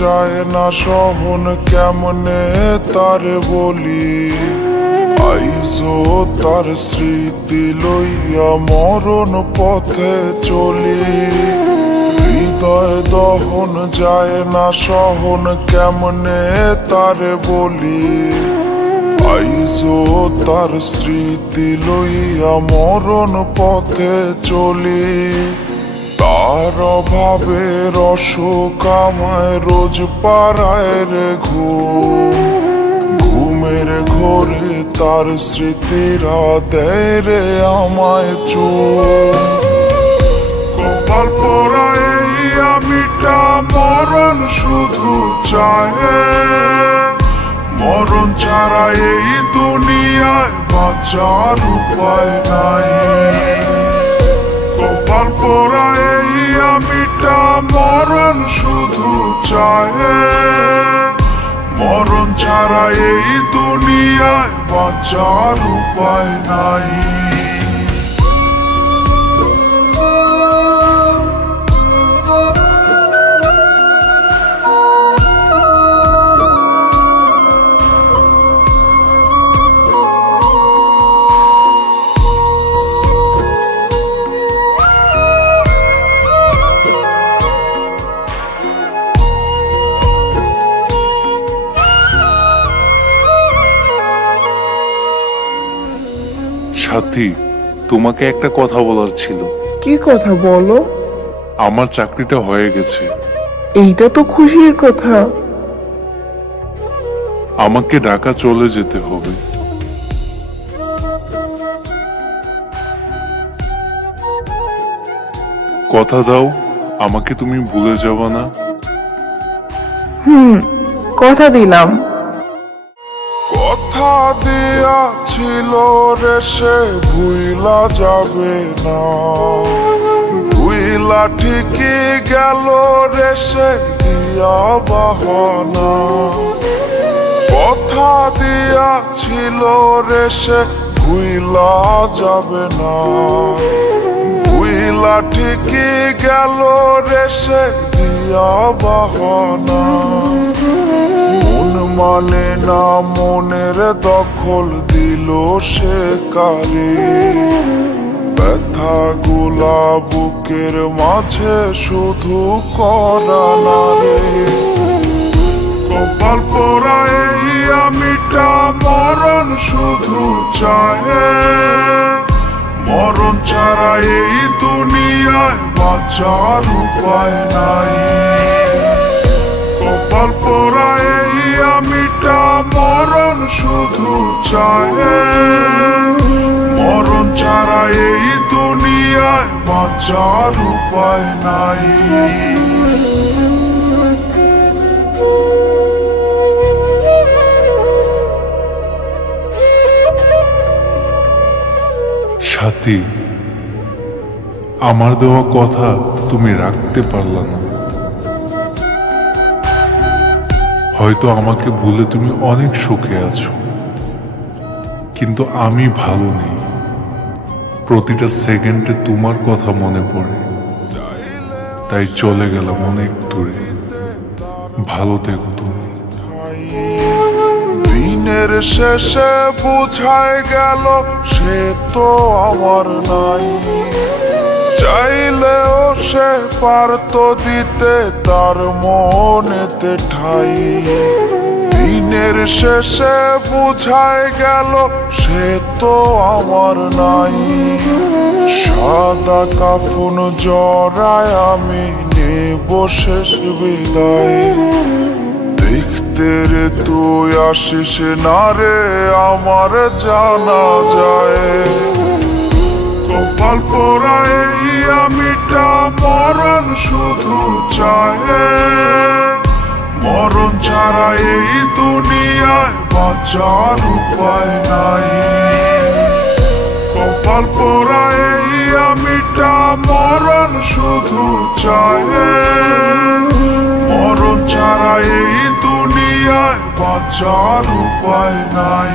যায় না সহন, কেমনে তারে বলি। আইজো তার স্মৃতি লইয়া মরণ পথে চলি। হৃদয় দহন যায় না সহন, কেমনে তারে বলি। আইজো তার স্মৃতি লইয়া মরণ পথে চলি। তার অভাবে অসুখ আমায় রোজ পাড়ায় রে ঘুম। ঘুমের ঘোরে তার স্মৃতিরা দেয় রে আমায় চুম। কপাল পোড়ায় আমিটা মরণ শুধু চায়। মরণ ছাড়া এই দুনিয়ায় বাঁচার উপায় নাই। কপাল পোড়ায় আমিটা মরণ শুধু চায়। মরণ ছাড়া এই দুনিয়ায় বাঁচার উপায় নাই। সাথী, তোমাকে একটা কথা বলার ছিল। কি কথা বলো? আমার চাকরিটা হয়ে গেছে। এইটা তো খুশির কথা। আমাকে ঢাকা চলে যেতে হবে। কথা দাও, আমাকে তুমি ভুলে যাবে না। কথা দিলাম। কথা দিয়াছিল রে সে ভুইলা যাবে না। ভুইলা ঠিকই গেল রে সে দিয়া বাহানা। কথা দিয়াছিল রে সে ভুইলা যাবে না। ভুইলা ঠিকই গেল রে সে দিয়া বাহানা। মানে না মনের দখল দিল সে কারে। ব্যথা গুলা বুকের মাঝে শুধু করা না রে। কপাল পোড়ায় আমিটা মরণ শুধু চায়। মরণ ছাড়া এই দুনিয়ায় বাঁচার উপায় নাই। কপাল পোড়ায় আমিটা মরণ শুধু চায়। মরণ ছাড়া এই দুনিয়ায় বাঁচার উপায় নাই। সাথী, আমার দেওয়া কথা তুমি রাখতে পারলা না। হয়তো আমাকে ভুলে তুমি অনেক সুখে আছো, কিন্তু আমি ভালো নেই। প্রতিটা সেকেন্ডে তোমার কথা মনে পড়ে, তাই চলে গেলাম অনেক দূরে। ভালো থেকো তুমি। দিনের শেষে বুঝায় গেল সে তো আমার নাই। চাইলেও সে পারতো দিতে তার মনেতে ঠাই। দিনের শেষে বুঝায় গেল সে তো আমার নাই। সাদা কাফন জড়ায় আমি নেব শেষ বিদায়। দেখতে রে তুই আসিস না রে আমার জানা যায়। কপাল পোড়ায় আমিটা মরণ শুধু চায়। মরণ ছাড়া এই দুনিয়ায় বাঁচার উপায় নাই। কপাল পোড়ায় আমিটা মরণ শুধু চায়। মরণ ছাড়া এই দুনিয়ায় বাঁচার উপায় নাই।